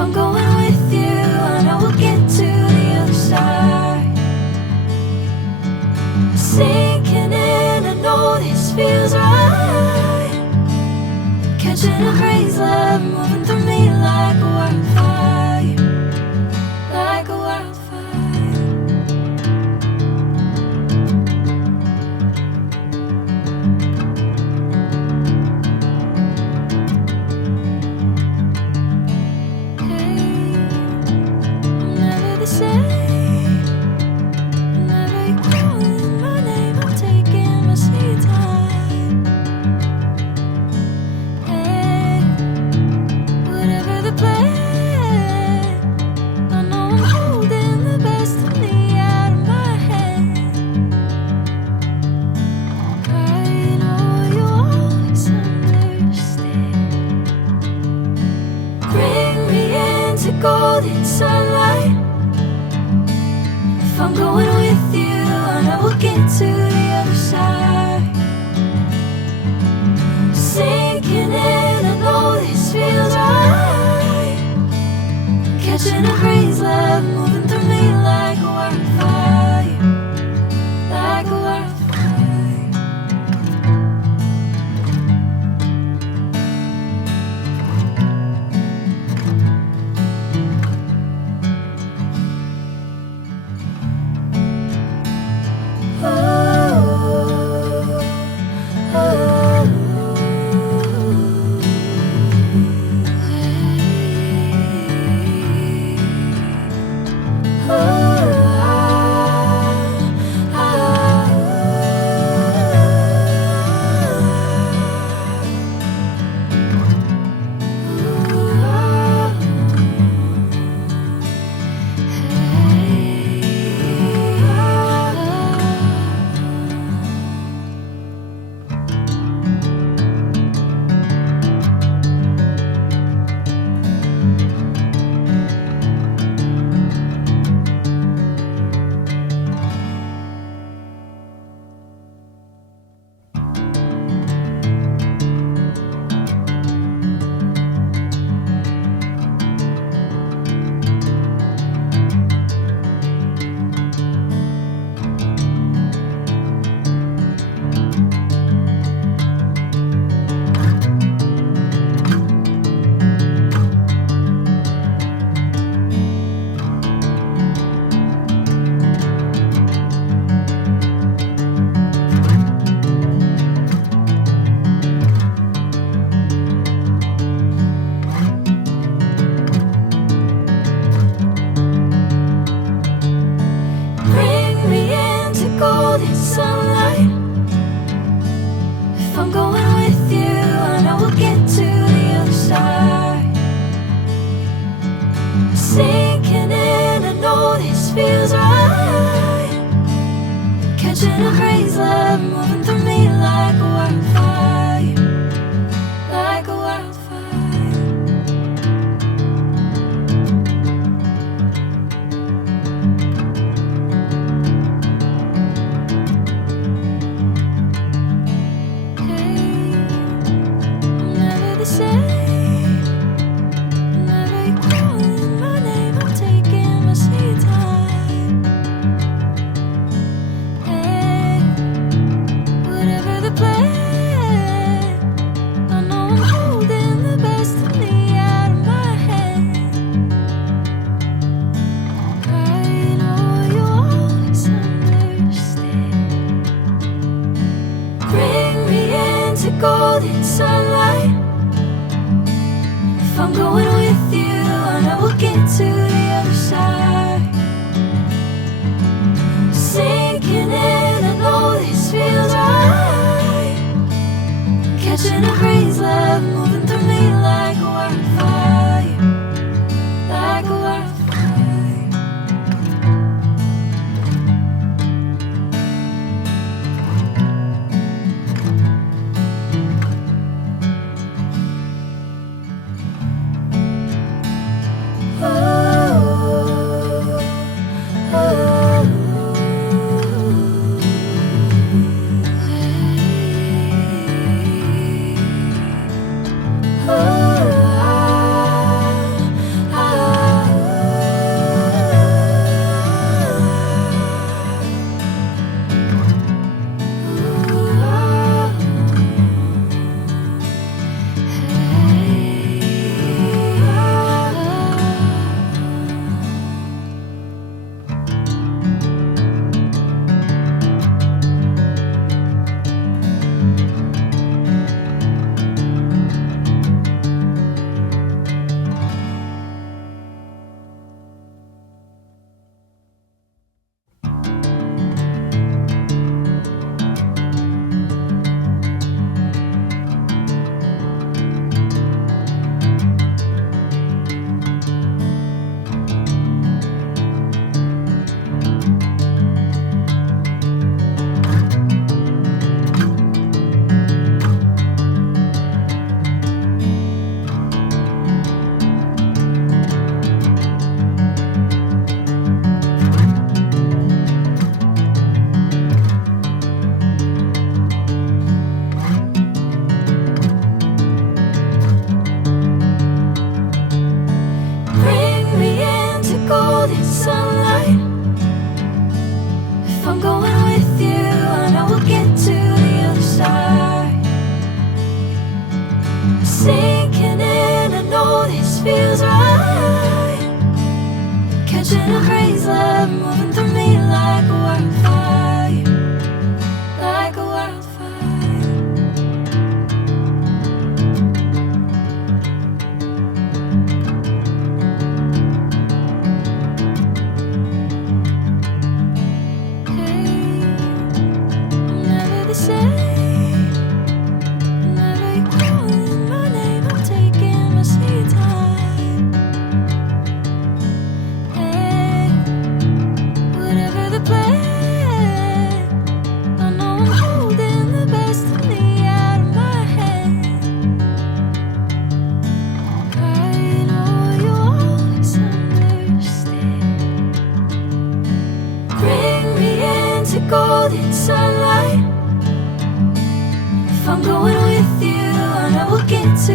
I'm going with you, I know we'll get to the other side. Sinking in, I know this feels right. Catching a crazy love, moving through me like a wildfire, like a wildfire. Golden sunlight. If I'm going with you, I know we'll get to the other side. Sinking in, I know this feels right. Catching a crazy love, moving through me like a wildfire, like a wildfire. Golden sunlight. If I'm going with you, I know we'll get to the other side. Sinking in, I know this feels right. Catching a crazy love, moving through me like a wildfire, like a wildfire. Golden sunlight. If I'm going with you, I know we'll get to the other side. Sinking in, I know this feels right. Catching a crazy love, moving through me like a wildfire, like a wildfire. Oh, I'm going with you, I know we'll get to the other side. Sinking in, I know this feels right. Catching a crazy love moving through me like a wildfire, like a wildfire. The same. Whenever you're calling my name, I'm taking my sweet time. Hey, whatever the plan, I know I'm holding the best of me out of my head. I know you always understand. Bring me into golden sunlight. If I'm going with you, I know we'll get to